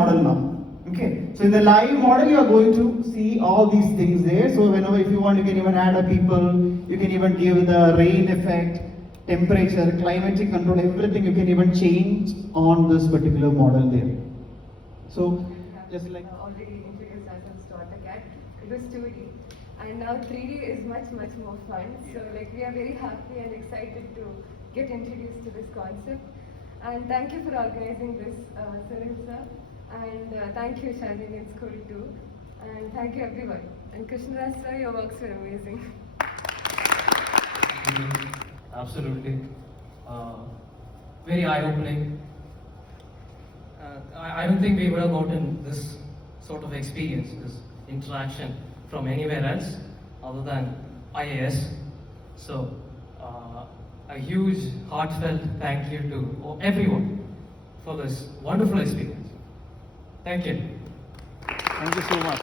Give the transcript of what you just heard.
model now. Okay, so in the live model, you are going to see all these things there. So whenever, if you want, you can even add a people, you can even give the rain effect, temperature, climatic control, everything you can even change on this particular model there. So, just like already introduced us as Sharjah, it was 2D, and now 3D is much more fun. So like we are very happy and excited to get introduced to this concept. And thank you for organizing this, Sunil sir. And thank you, Sharjah in school too. And thank you everyone. And Krishnaraj sir, your works were amazing. Absolutely. Very eye-opening. I don't think we would have gotten this sort of experience, this interaction from anywhere else other than IAS. So, a huge heartfelt thank you to everyone for this wonderful experience. Thank you. thank you so much.